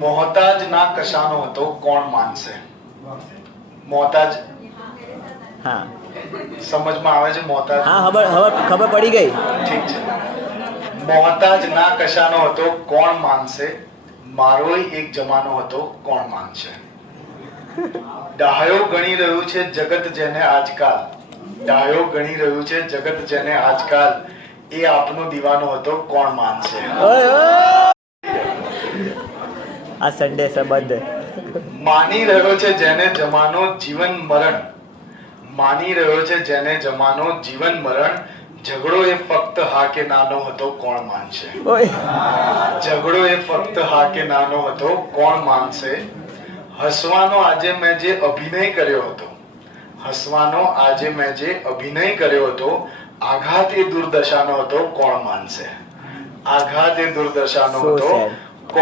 મોહતાજ ના કશાનો હતો કોણ માનશે? મોહતાજ હા સમજમાં આવે છે? મોહતાજ હા ખબર પડી ગઈ. ઠીક છે. મોહતાજ ના કશાનો હતો કોણ માનશે? મારોય એક જમાનો હતો કોણ માનશે? ડાહ્યો ગણી રહ્યું છે જગત જેને આજકાલ, ડાહ્યો ગણી રહ્યું છે જગત જેને આજકાલ, એ આપનો દીવાનો હતો કોણ માનશે? આ સન્ડે સંબંધ માની રહ્યો છે જેને જમાનો જીવન મરણ, માની રહ્યો છે જેને જમાનો જીવન મરણ, ઝઘડો એ ફક્ત હા કે નાનો હતો કોણ માનશે? ઝઘડો એ ફક્ત હા કે નાનો હતો કોણ માનશે? હસવાનો આજે મેં જે અભિનય કર્યો હતો, હસવાનો આજે મેં જે અભિનય કર્યો હતો, આઘાત એ દુર્દશાનો હતો કોણ માનશે? આઘાત એ દુર્દશાનો હતો